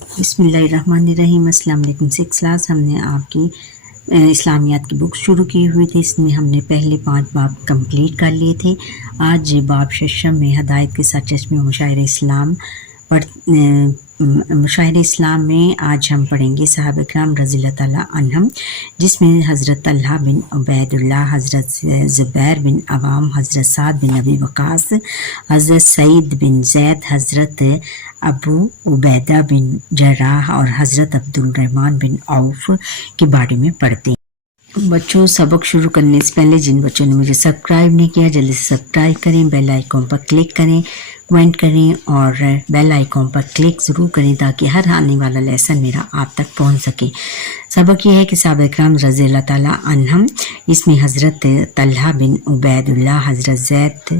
بسم اللہ الرحمن الرحیم۔ السلام علیکم۔ 6 کلاس ہم نے آپ کی اسلامیات کی بک شروع کی ہوئی تھی، اس میں ہم نے پہلے 5 باب کمپلیٹ کر لیے تھے۔ آج باب ششم میں ہدایت کے ساتھ چشمے مشاعر اسلام مشاعر اسلام میں آج ہم پڑھیں گے صحابہ کرام رضی اللہ تعالیٰ عنہم، جس میں حضرت طلحہ بن عبید اللہ، حضرت زبیر بن عوام، حضرت سعد بن ابی وقاص، حضرت سعید بن زید، حضرت ابو عبیدہ بن جراح اور حضرت عبد الرحمن بن عوف کے بارے میں پڑھتے ہیں۔ بچوں، سبق شروع کرنے سے پہلے جن بچوں نے مجھے سبسکرائب نہیں کیا جلدی سے سبسکرائب کریں، بیل آئیکن پر کلک کریں، کمنٹ کریں اور بیل آئیکن پر کلک ضرور کریں تاکہ ہر آنے والا لیسن میرا آپ تک پہنچ سکے۔ سبق یہ ہے کہ صحابہ کرام رضی اللہ تعالیٰ عنہم، اس میں حضرت طلحہ بن عبید اللہ، حضرت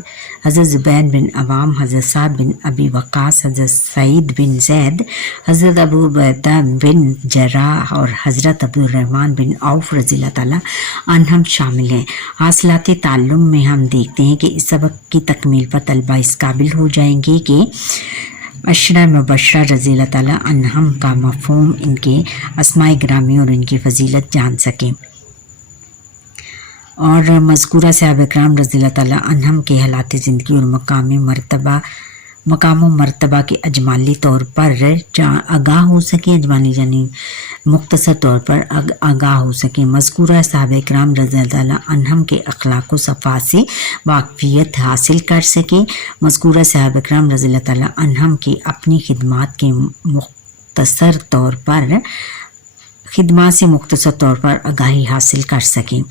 زبیر بن عوام، حضرت سعد بن ابی وقاص، حضرت سعید بن زید، حضرت ابو عبیدہ بن جراح اور حضرت عبد الرحمن بن عوف رضی اللہ تعالیٰ عنہم شامل ہیں۔ حاصلات تعلم میں ہم دیکھتے ہیں کہ اس سبق کی تکمیل پر طلبہ اس قابل ہو جائیں گے کہ عشرہ مبشرہ رضی اللہ تعالیٰ عنہم کا مفہوم، ان کے اسماء گرامی اور ان کی فضیلت جان سکیں، اور مذکورہ صحابہ کرام رضی اللہ تعالیٰ عنہم کے حالات زندگی اور مقام و مرتبہ کے اجمالی طور پر آگاہ ہو سکیں، اجمالی یعنی مختصر طور پر آگاہ ہو سکیں۔ مذکورہ صحابہ کرام رضی اللہ تعالیٰ عنہم کے اخلاق و صفات سے واقفیت حاصل کر سکیں۔ مذکورہ صحابہ کرام رضی اللہ تعالیٰ عنہم کی اپنی خدمات سے مختصر طور پر آگاہی حاصل کر سکیں۔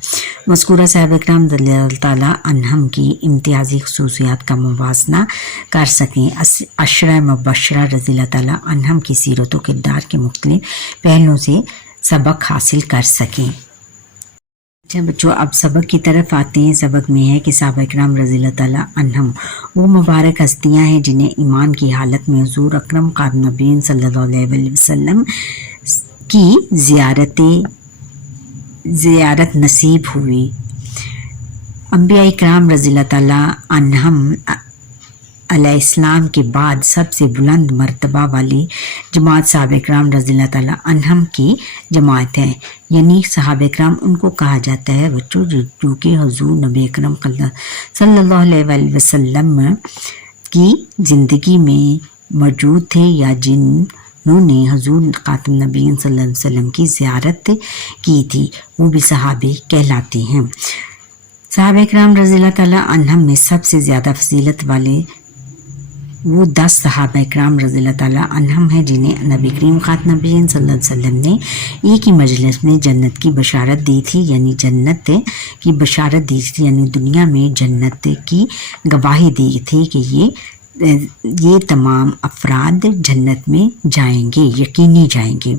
مذکورہ صحابہ کرام رضی اللہ تعالیٰ عنہم کی امتیازی خصوصیات کا موازنہ کر سکیں۔ عشرہ مبشرہ رضی اللہ تعالیٰ عنہم کی سیرت و کردار کے مختلف پہلوؤں سے سبق حاصل کر سکیں۔ اچھا بچوں، اب سبق کی طرف آتے ہیں۔ سبق میں ہے کہ صحابہ کرام رضی اللہ تعالیٰ عنہم وہ مبارک ہستیاں ہیں جنہیں ایمان کی حالت میں حضور اکرم خاتم النبیین صلی اللہ علیہ وسلم کی زیارت نصیب ہوئی۔ انبیاء کرام رضی اللہ تعالیٰ عنہم علیہ السلام کے بعد سب سے بلند مرتبہ والی جماعت صحابہ کرام رضی اللہ تعالیٰ عنہم کی جماعت ہے، یعنی صحابہ کرام ان کو کہا جاتا ہے بچوں جو کہ حضور نبی اکرم صلی اللہ علیہ وسلم کی زندگی میں موجود تھے یا جنہوں نے حضور خاتم النبیین صلی اللہ علیہ وسلم کی زیارت کی تھی، وہ بھی صحابی کہلاتے ہیں۔ صحابہ کرام رضی اللہ تعالیٰ عنہم میں سب سے زیادہ فضیلت والے وہ 10 صحابہ کرام رضی اللہ تعالیٰ عنہم ہیں جنہیں نبی کریم خاتم النبیین صلی اللہ علیہ وسلم نے ایک ہی مجلس میں جنت کی بشارت دی تھی، یعنی جنت کی بشارت دی تھی، یعنی دنیا میں جنت کی گواہی دی تھی کہ یہ تمام افراد جنت میں جائیں گے، یقینی جائیں گے۔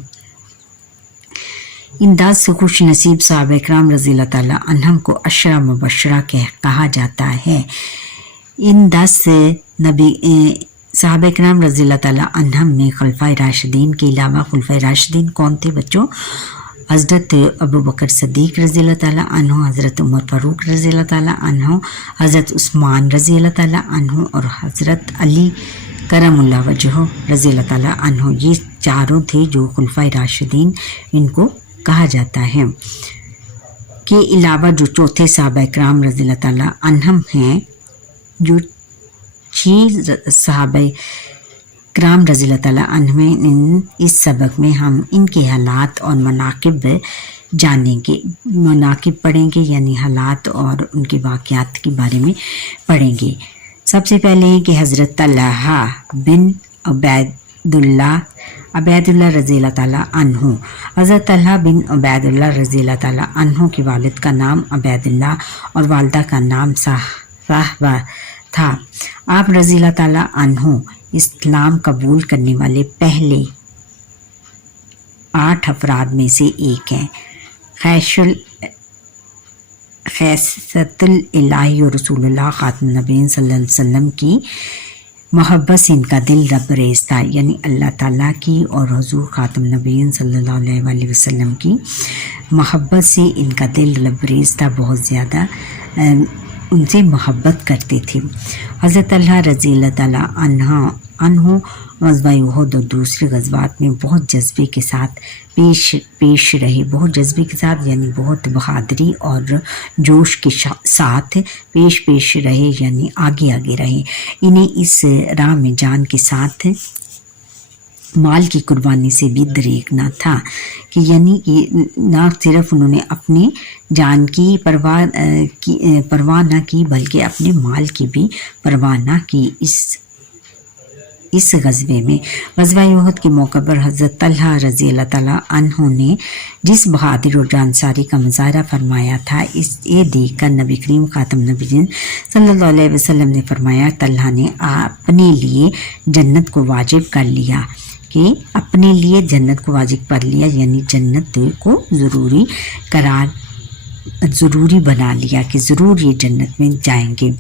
ان 10 خوش نصیب صحابہ کرام رضی اللہ تعالیٰ عنہم کو عشرہ مبشرہ کہا جاتا ہے۔ ان 10 صحابہ کرام رضی اللہ تعالیٰ عنہم میں خلفائے راشدین کے علاوہ، خلفائے راشدین کون تھے بچوں؟ حضرت ابو بکر صدیق رضی اللہ تعالیٰ عنہ، حضرت عمر فاروق رضی اللہ تعالیٰ عنہ، حضرت عثمان رضی اللہ تعالیٰ عنہ اور حضرت علی کرم اللہ وجہہ رضی اللہ تعالیٰ عنہ۔ یہ چاروں تھے جو خلفائے راشدین ان کو کہا جاتا ہے۔ کے علاوہ جو چوتھے صحابہ کرام رضی اللہ تعالیٰ عنہم ہیں، جو 6 صحابہ کرام رضی اللہ تعالیٰ عنہ، اس سبق میں ہم ان کے حالات اور مناقب جانیں گے، مناقب پڑھیں گے، یعنی حالات اور ان کے واقعات کے بارے میں پڑھیں گے۔ سب سے پہلے کہ حضرت طلحہ بن عبید اللہ رضی اللہ تعالیٰ عنہ، حضرت طلحہ بن عبید اللہ رضی اللہ تعالیٰ عنہ کے والد کا نام عبید اللہ اور والدہ کا نام صحبہ تھا۔ آپ رضی اللہ تعالیٰ عنہ اسلام قبول کرنے والے پہلے 8 افراد میں سے ایک ہیں۔ خیست الہی اور رسول اللہ خاتم النبیین صلی اللہ علیہ وسلم کی محبت سے ان کا دل لبریز تھا، یعنی اللہ تعالیٰ کی اور حضور خاتم النبیین صلی اللہ علیہ وسلم کی محبت سے ان کا دل لبریز تھا، بہت زیادہ ان سے محبت کرتے تھے۔ حضرت طلحہ رضی اللہ تعالیٰ अन्हु ग़ज़वा उहद और दूसरे ग़ज़वात में बहुत जज्बे के साथ पेश रहे, बहुत जज्बे के साथ यानी बहुत बहादुरी और जोश के साथ पेश रहे, यानी आगे रहे। इन्हें इस राह में जान के साथ माल की कुर्बानी से भी दरेक ना था कि यानी कि ना सिर्फ उन्होंने अपनी जान की परवाह ना की बल्कि अपने माल की भी परवाह ना की। इस गज़वे में ग़ज़वा उहद के मौके पर हज़रत तलहा रज़ी अल्लाह ताला अन्हु ने जिस बहादुरी और जानसारी का मुज़ाहरा फरमाया था, ये देख कर नबी करीम ख़ातम नबीयीन सल्लल्लाहु अलैहि वसल्लम ने फरमाया, तलहा ने अपने लिए जन्नत को वाजिब कर लिया कि अपने लिए जन्नत को वाजिब कर लिया, यानी जन्नत को ज़रूरी बना लिया कि ज़रूर ये जन्नत में जाएंगे।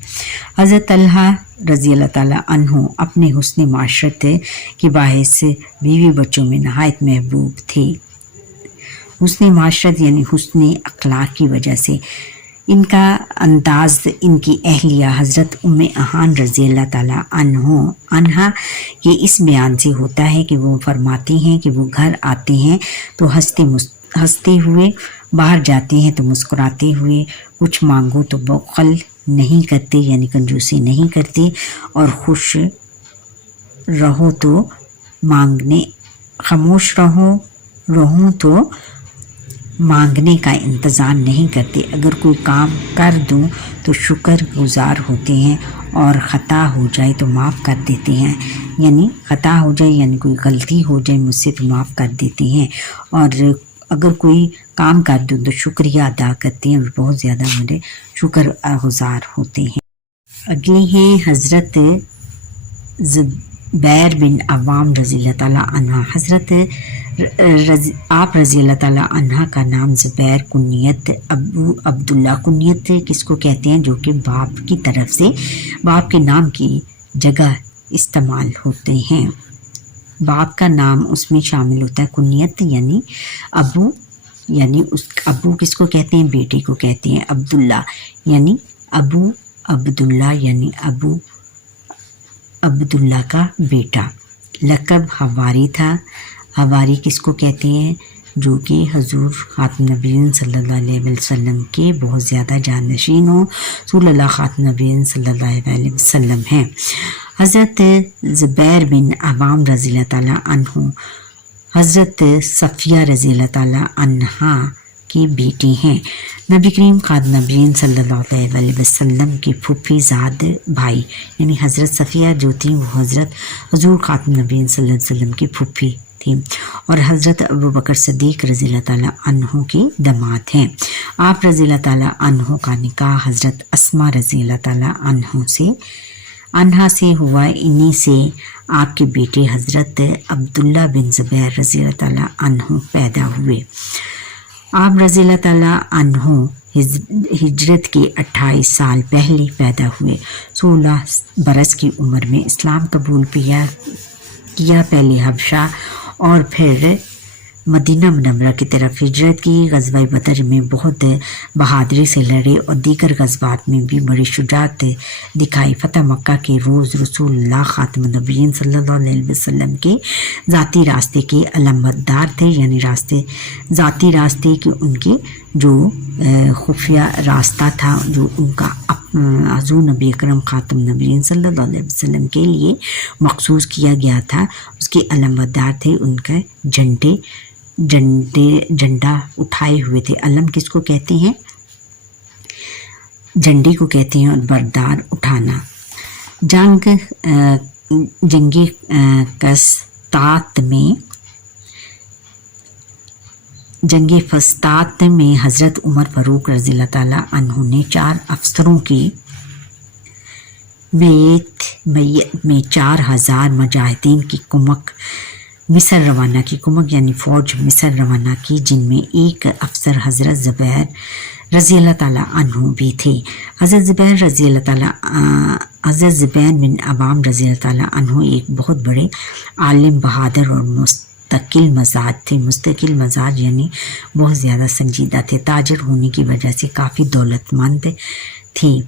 हज़रत तलहा रज़ी अल्लाह ताला अन्हु अपने हुस्न माशरत के बायस बीवी बच्चों में नहायत महबूब थे। हुस्न माशरत यानी हुस्न अखलाक की वजह से इनका अंदाज़, इनकी अहलिया हज़रत उम्मे अहान रज़ी अल्लाह ताला अन्हा के इस बयान से होता है कि वो फरमाती हैं कि वो घर आते हैं तो हंसते हुए, बाहर जाते हैं तो मुस्कुराते हुए, कुछ मांगो तो बख़ल नहीं करते यानी कंजूसी नहीं करते, और खुश रहो तो मांगने, खामोश रहो तो मांगने का इंतज़ार नहीं करते। अगर कोई काम कर दूं तो शुक्र गुज़ार होते हैं, और ख़ता हो जाए तो माफ़ कर देते हैं, यानी ख़ता हो जाए यानी कोई गलती हो जाए मुझसे तो माफ़ कर देते हैं, और अगर कोई काम कर दूं तो शुक्रिया अदा करते हैं और बहुत ज़्यादा मेरे शुक्र गुज़ार होते हैं। अगले हैं हज़रत ज़ुबैर बिन अवाम रज़ी अल्लाह ताला अन्हा। आप रज़ी अल्लाह ताला अन्हा का नाम ज़ुबैर, कुन्नियत अबू अब्दुल्ला, कुन्नियत किसको कहते हैं जो कि बाप की तरफ से बाप के नाम की जगह इस्तेमाल होते हैं। बाप का नाम उसमें शामिल होता है। कुन्नियत यानी अबू, यानी उस अबू किसको कहते हैं, बेटे को कहते हैं। अब्दुल्ला यानी अबू अब्दुल्ला यानी अबू अब्दुल्ला का बेटा। लक़ब हवारी था। हवारी किसको कहते हैं, जो कि हजूर ख़ातम नबीयीन सल्लल्लाहु अलैहि वसल्लम के बहुत ज़्यादा जानशीन हो, रसूलुल्लाह ख़ातम नबीयीन सल्लल्लाहु अलैहि वसल्लम हैं। हज़रत ज़ुबैर बिन अवाम रज़ी अल्लाह ताला अन्हु हज़रत सफ़िया रज़ी अल्लाह ताला अन्हा की बेटी हैं। नबी करीम ख़ातम नबीयीन सल्लल्लाहु अलैहि वसल्लम की फूफीज़ाद भाई यानी हज़रत सफ़िया जो थी वो हजूर ख़ातम नबीयीन सल्लल्लाहु अलैहि वसल्लम की फूफी थी, और हज़रत अबू बकर सिद्दीक़ रज़ी अल्लाह ताला अन्हु के दामाद हैं। आप रज़ी अल्लाह ताला अन्हु का निकाह हज़रत अस्मा रज़ी अल्लाह ताला अन्हा से हुआ। इन्हीं से आपके बेटे हज़रत अब्दुल्ला बिन ज़ुबैर रज़ी अल्लाह ताला अन्हु पैदा हुए। आप रज़ी अल्लाह ताला अन्हु हिजरत के 28 साल पहले पैदा हुए। 16 बरस की उम्र में इस्लाम कबूल किया, पहले हबशा और फिर मदीना मुनव्वरा की तरफ हिजरत की। ग़ज़वा बदर में बहुत बहादुरी से लड़े और दीगर ग़ज़वात में भी बड़ी शुजाअत दिखाई। फ़तह मक्का के रोज़ रसूलुल्लाह ख़ातम नबीयीन सल्लल्लाहु अलैहि वसल्लम के ज़ाती रास्ते के अलमदार थे, यानी ज़ाती रास्ते के उनके जो खुफिया रास्ता था, जो उनका हज़ूर नबी अकरम ख़ातम नबीयीन सल्लल्लाहु अलैहि वसल्लम के लिए मखसूस किया गया था, उसके अलमदार थे। उनके झंडा उठाए हुए थे। अलम किसको कहते हैं, झंडे को कहते हैं, और बरदार उठाना। जंगे फस्तात में हज़रत उमर फ़ारूक रज़ी अल्लाह ताला अन्हु ने 4 अफसरों की बैत में 4000 मुजाहिदीन की कुमक मिस्र रवाना की। कुमक यानी फ़ौज मिस्र रवाना की, जिनमें एक अफसर हज़रत ज़ुबैर रज़ी अल्लाह ताला अन्हु भी थे। हज़रत ज़ुबैर बिन अवाम रज़ी अल्लाह ताला अन्हु एक बहुत बड़े आलिम, बहादुर और मुस्तकिल मजाज थे। मुस्तकिल मजाज यानी बहुत ज़्यादा संजीदा थे। ताजर होने की वजह से काफ़ी दौलतमंद थे।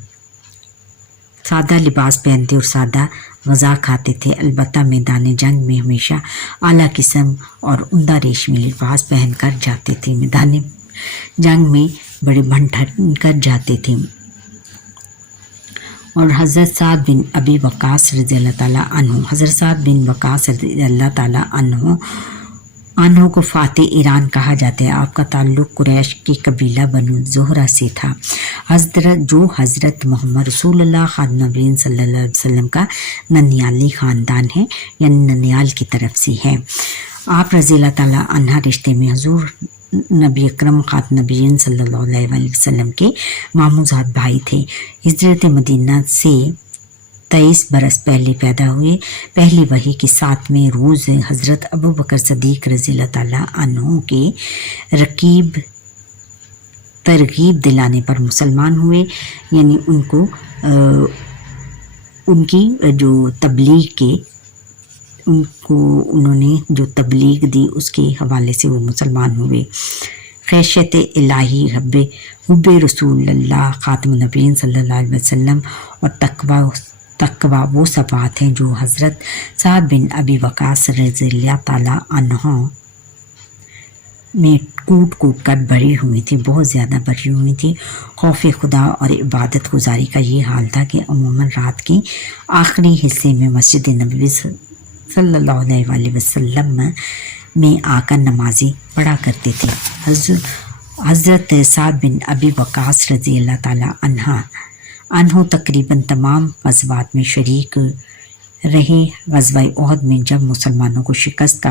सादा लिबास पहनते और सादा غذا کھاتے تھے، البتہ میدان جنگ میں ہمیشہ اعلیٰ قسم اور عمدہ ریشمی لباس پہن کر جاتے تھے، میدان جنگ میں بڑے بن ٹھن کر جاتے تھے۔ اور حضرت سعد بن ابی وقاص رضی اللہ تعالیٰ عنہ، حضرت سعد بن وقاص رضی اللہ تعالیٰ عنہ کو فاتح ایران کہا جاتا ہے۔ آپ کا تعلق قریش کی قبیلہ بنو زہرہ سے تھا، حضرت محمد رسول اللہ خاتم النبیین صلی اللہ علیہ وسلم کا ننیالی خاندان ہے، یعنی ننیال کی طرف سے ہے۔ آپ رضی اللہ تعالیٰ عنہ رشتے میں حضور نبی اکرم خاتم النبیین صلی اللہ علیہ وسلم کے ماموزاد بھائی تھے۔ ہجرت مدینہ سے 23 برس پہلے پیدا ہوئے۔ پہلی وحی کے 7ویں روز حضرت ابو بکر صدیق رضی اللہ تعالیٰ عنہ کے ترغیب دلانے پر مسلمان ہوئے، یعنی ان کی جو تبلیغ کے انہوں نے جو تبلیغ دی اس کے حوالے سے وہ مسلمان ہوئے۔ خشیت الہی، حب رسول اللہ خاتم النبیین صلی اللہ علیہ وسلم اور تقوی وہ صفات ہیں جو حضرت سعد بن ابی وقاص رضی اللہ تعالیٰ عنہ میں کوٹ کر بڑھی ہوئی تھی، بہت زیادہ بڑھی ہوئی تھی۔ خوف خدا اور عبادت گزاری کا یہ حال تھا کہ عموماً رات کے آخری حصے میں مسجد نبوی صلی اللہ علیہ وسلم میں آ کر نمازیں پڑھا کرتے تھے۔ حضرت سعد بن ابی وقاص رضی اللہ تعالیٰ عنہ تقریباً تمام غزوات میں شریک رہے۔ غزوہ احد میں جب مسلمانوں کو شکست کا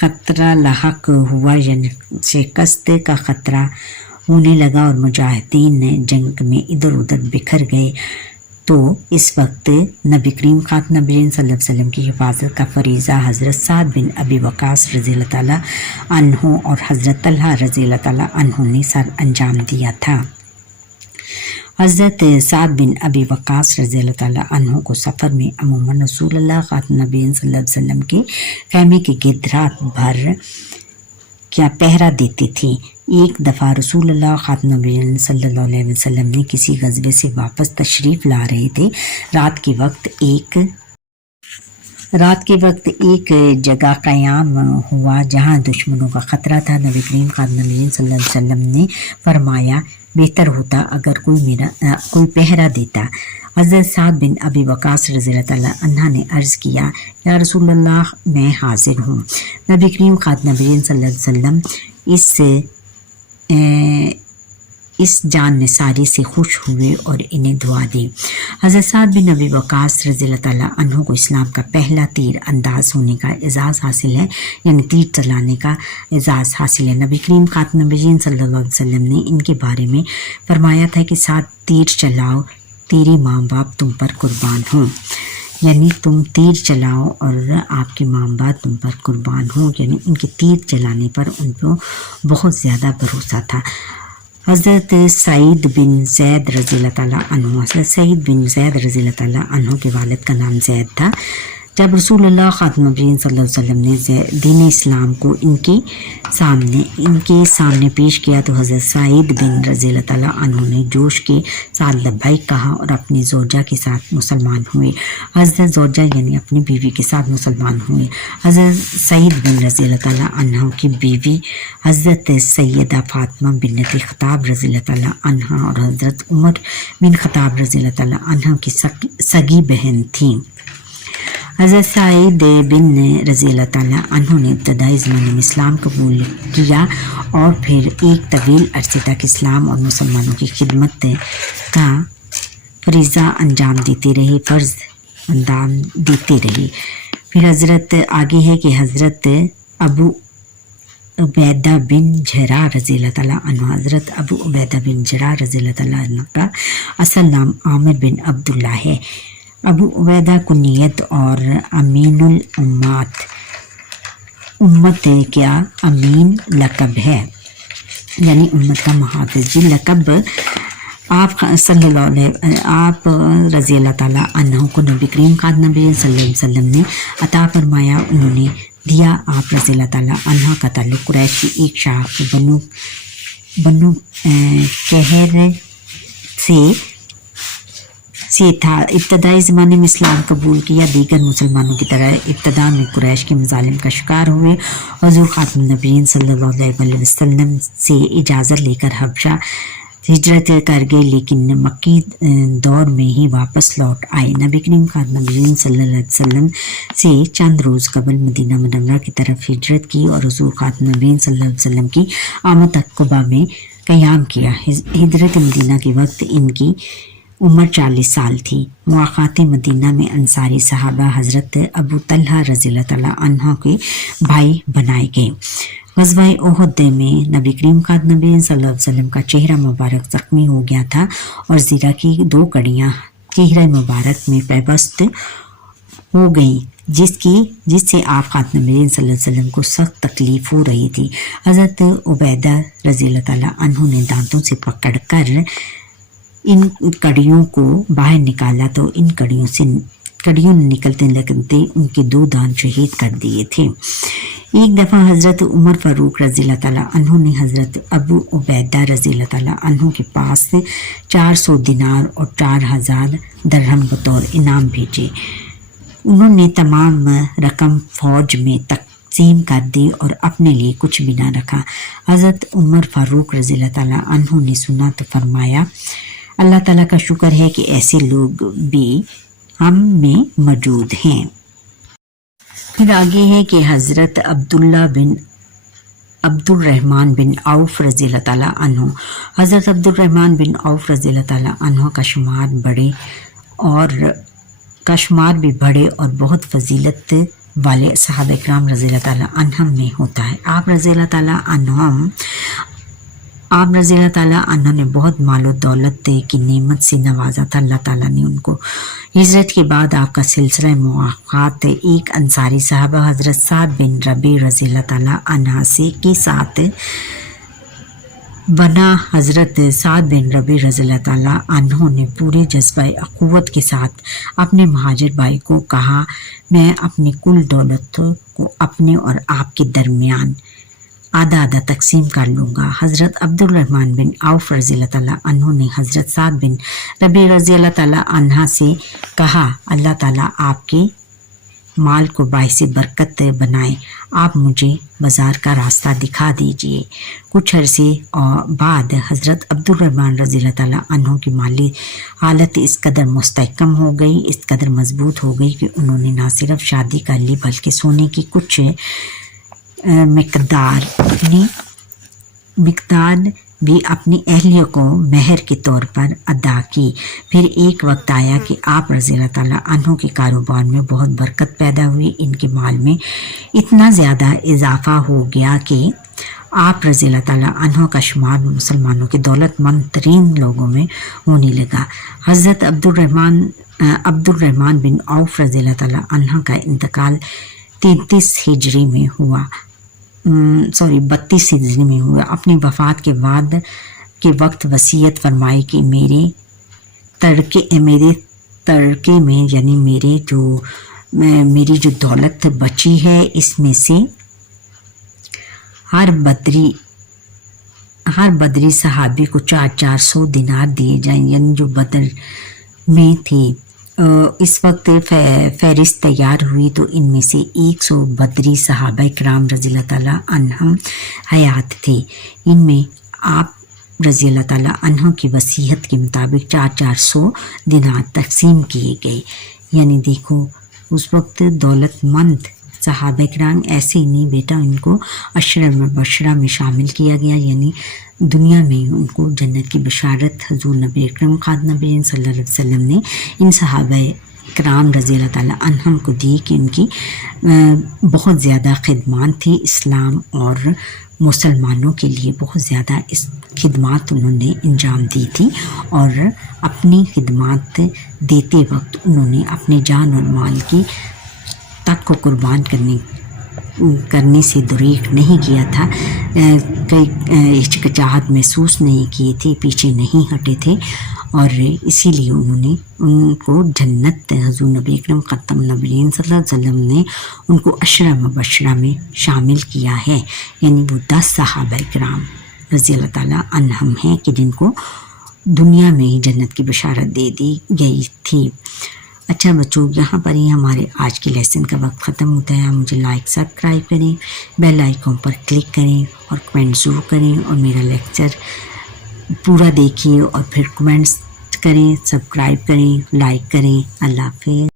خطرہ لاحق ہوا، یعنی شکست کا خطرہ ہونے لگا اور مجاہدین جنگ میں ادھر ادھر بکھر گئے، تو اس وقت نبی کریم خاتم النبیین صلی اللہ علیہ وسلم کی حفاظت کا فریضہ حضرت سعد بن ابی وقاص رضی اللہ تعالیٰ عنہ اور حضرت طلحہ رضی اللہ تعالیٰ عنہ نے سر انجام دیا تھا۔ حضرت سعد بن ابی وقاص رضی اللہ تعالیٰ عنہ کو سفر میں عموماً رسول اللہ خاتم النبیین صلی اللہ علیہ وسلم کے خیمے کے گرد رات بھر کیا پہرا دیتی تھی۔ ایک دفعہ رسول اللہ خاتم النبیین صلی اللہ علیہ وسلم نے کسی غزوے سے واپس تشریف لا رہے تھے۔ رات کے وقت ایک جگہ قیام ہوا جہاں دشمنوں کا خطرہ تھا۔ نبی کریم خاتم النبیین صلی اللہ علیہ وسلم نے فرمایا بہتر ہوتا اگر کوئی پہرا دیتا۔ حضرت سعد بن ابی وقاص رضی اللہ تعالیٰ عنہ نے عرض کیا یا رسول اللہ میں حاضر ہوں۔ نبی کریم خاتم النبیین صلی اللہ علیہ وسلم اس جان نثاری سے خوش ہوئے اور انہیں دعا دی۔ حضرت سعد بن ابی وقاص رضی اللہ تعالیٰ عنہ کو اسلام کا پہلا تیر انداز ہونے کا اعزاز حاصل ہے، یعنی تیر چلانے کا اعزاز حاصل ہے۔ نبی کریم خاتم النبیین صلی اللہ علیہ وسلم نے ان کے بارے میں فرمایا تھا کہ سعد تیر چلاؤ، تیری ماں باپ تم پر قربان ہوں، یعنی تم تیر چلاؤ اور آپ کے ماں باپ تم پر قربان ہوں، یعنی ان کے تیر چلانے پر ان کو بہت زیادہ بھروسہ تھا۔ حضرت سعید بن زید رضی اللہ تعالیٰ عنہ، حضرت سعید بن زید رضی اللہ تعالیٰ عنہ کے والد کا نام زید تھا۔ جب رسول اللہ خاتم النبیین صلی اللہ علیہ وسلم نے دین اسلام کو ان کے سامنے پیش کیا تو حضرت سعید بن رضی اللہ تعالیٰ عنہ نے جوش کے ساتھ لبیک کہا اور اپنی زوجہ کے ساتھ مسلمان ہوئے۔ حضرت زوجہ یعنی اپنی بیوی کے ساتھ مسلمان ہوئے۔ حضرت سعید بن رضی اللہ تعالیٰ عنہ کی بیوی حضرت سیدہ فاطمہ بنت خطاب رضی اللہ تعالیٰ عنہ اور حضرت عمر بن خطاب رضی اللہ تعالیٰ عنہ کی سگی بہن تھیں۔ حضرت سعید بن رضی اللہ تعالیٰ عنہ نے ابتدائی زمانے میں اسلام قبول کیا اور پھر ایک طویل عرصے تک اسلام اور مسلمانوں کی خدمت کا فریضہ انجام دیتے رہے۔ پھر حضرت آگے ہے کہ حضرت ابو عبیدہ بن جراح رضی اللہ تعالیٰ عنہ، حضرت ابو عبیدہ بن جراح رضی اللہ تعالیٰ عنہ کا اصل نام عامر بن عبداللہ ہے۔ ابو عبیدہ کنیت اور امین امت کیا امین لقب ہے، یعنی امت کا محافظ۔ لقب آپ رضی اللہ تعالیٰ عنہ کو نبی کریم خاتم النبیین صلی اللہ علیہ وسلم نے عطا فرمایا، انہوں نے دیا۔ آپ رضی اللہ تعالیٰ عنہ کا تعلق قریش کی ایک شاخ بنو کہر سے से था। इब्तदाई ज़माने में इस्लाम कबूल किया, दीगर मुसलमानों की तरह इब्तदा में कुरैश के मज़ालिम का शिकार हुए। हुज़ूर ख़ातमुन नबीय्यीन सल्लल्लाहु अलैहि वसल्लम से इजाज़त लेकर हबशा हिजरत कर गए, लेकिन मक्की दौर में ही वापस लौट आए। नबी करीम ख़ातमुन नबीय्यीन सल्लल्लाहु अलैहि वसल्लम से चंद रोज़ कबल मदीना मुनव्वरा की तरफ हिजरत की और हुज़ूर ख़ातमुन नबीय्यीन सल्लल्लाहु अलैहि वसल्लम की आमद तक कुबा में क़याम किया। हिजरत मदीना के वक्त इनकी उम्र 40 साल थी। मुआख़ात मदीना में अंसारी सहाबा हज़रत अबू तलहा रज़ियल्लाहु तआला अन्हु के भाई बनाए गए। ग़ज़वा उहद में नबी करीम ख़ातमुन नबीय्यीन सल्लल्लाहु अलैहि वसल्लम का चेहरा मुबारक ज़ख्मी हो गया था और ज़ीरा की 2 कड़ियाँ चेहरे मुबारक में पैबस्त हो गई, जिससे आप ख़ातमुन नबीय्यीन सल्लल्लाहु अलैहि वसल्लम को सख्त तकलीफ़ हो रही थी। हज़रत उबैदा रज़ियल्लाहु तआला अन्हु ने दांतों से पकड़कर इन कड़ियों को बाहर निकाला तो इन कड़ियों ने निकलते निकलते उनके 2 दांत शहीद कर दिए थे। एक दफ़ा हज़रत उमर फ़ारूक रज़ियल्लाहु तआला अन्हु ने हज़रत अबू उबैदा रज़ियल्लाहु तआला अन्हु के पास 400 दिनार और 4000 दरहम बतौर इनाम भेजे। उन्होंने तमाम रकम फ़ौज में तक़सीम कर दी और अपने लिए कुछ भी ना रखा। हज़रत उमर फ़ारूक रज़ियल्लाहु तआला अन्हु ने सुना तो फरमाया, अल्लाह ताला का शुक्र है कि ऐसे लोग भी हम में मौजूद हैं। फिर आगे है कि हज़रत अब्दुर्रहमान बिन औफ रज़ियल्लाहु तआला अन्हु, हज़रत अब्दुर्रहमान बिन औफ रज़ियल्लाहु तआला अन्हु का शुमार भी बड़े और बहुत फजीलत वाले सहाबा इकराम रज़ियल्लाहु तआला अन्हुम में होता है। आप रज़ियल्लाहु तआला अन्हु ने बहुत मालो दौलत की नेमत से नवाजा था। अल्लाह ताला ने उनको हिजरत के बाद आपका सिलसिला मुआख़ात एक अंसारी साहबा हज़रत साद बिन रबी रज़ियल्लाहु तआला अन्हा से के साथ बना। हज़रत साद बिन रबी रज़ियल्लाहु तआला अन्हु ने पूरे जज्बा अख़ुवत के साथ अपने महाजिर भाई को कहा, मैं अपनी कुल दौलत को अपने और आपके दरमियान आधा आधा तकसीम कर लूँगा। हज़रत अब्दुर्रहमान बिन औफ रज़ियल्लाहु तआला अन्हु ने हज़रत साद बिन रबी रज़ियल्लाहु तआला अन्हा से कहा, अल्लाह ताला आपके माल को बाइस बरकत बनाए, आप मुझे बाज़ार का रास्ता दिखा दीजिए। कुछ अरसे बाद हज़रत अब्दुर्रहमान रज़ियल्लाहु तआला अन्हु की माली हालत इस कदर मुस्तहकम हो गई, इस कदर मजबूत हो गई कि उन्होंने ना सिर्फ शादी कर ली बल्कि सोने की कुछ मिकदार भी अपनी अहलियों को मेहर के तौर पर अदा की। फिर एक वक्त आया कि आप रज़ियल्लाहु तआला अन्हु के कारोबार में बहुत बरकत पैदा हुई। इनके माल में इतना ज़्यादा इजाफा हो गया कि आप रज़ियल्लाहु तआला अन्हु का शुमार मुसलमानों के दौलतमंद तरीन लोगों में होने लगा। हज़रत अब्दुर्रहमान बिन औफ रज़ियल्लाहु तआला अन्हु का इंतकाल 32 हिजरी में हुआ। 32 हिजरी में हुआ। अपनी वफ़ात के बाद के वक्त वसीयत फरमाई कि मेरे तड़के में यानी मेरी जो दौलत बची है इसमें से हर बदरी सहाबी को 400 दिनार दिए जाएं। यानी जो बदर में थे इस वक्त फहरिस्त तैयार हुई तो इनमें से 100 बदरी सहाबा इकराम रज़ियल्लाहु तआला अन्हुम हयात थे। इनमें आप रज़ियल्लाहु तआला अन्हु की वसीयत के मुताबिक 400 दिनार तकसीम किए गए। यानी देखो उस वक्त दौलतमंद सहाबा इकराम ऐसे ही नहीं बेटा, इनको अशरा मुबशरा में शामिल किया गया, यानी दुनिया में उनको जन्नत की बशारत हुज़ूर नबी अकरम ख़ातमुन नबीय्यीन सल्लल्लाहु अलैहि वसल्लम ने इन सहाबा इकराम रज़ियल्लाहु तआला अन्हुम को दी कि उनकी बहुत ज़्यादा खिदमत थी इस्लाम और मुसलमानों के लिए। बहुत ज़्यादा इस खिदमत उन्होंने अंजाम दी थी और अपनी खिदमत देते वक्त उन्होंने अपने जान और माल की तक को कुर्बान करने से दुरेक नहीं किया था। कई हिचकिचाहट महसूस नहीं की थी, पीछे नहीं हटे थे और इसीलिए उनको जन्नत हुज़ूर नबी अकरम ख़ातमुन नबीय्यीन सल्लल्लाहु अलैहि वसल्लम ने उनको अशरा मुबशरा में शामिल किया है। यानी वो 10 सहाबा इकराम रज़ियल्लाहु तआला अन्हुम हैं कि जिनको دنیا میں ہی جنت کی بشارت دے دی گئی تھی۔ اچھا بچوں، یہاں پر ہی ہمارے آج کے لیسن کا وقت ختم ہوتا ہے۔ مجھے لائک سبسکرائب کریں، بیل آئیکن پر کلک کریں اور کمنٹ ضرور کریں، اور میرا لیکچر پورا دیکھیے اور پھر کمنٹس کریں، سبسکرائب کریں، لائک کریں۔ اللہ حافظ۔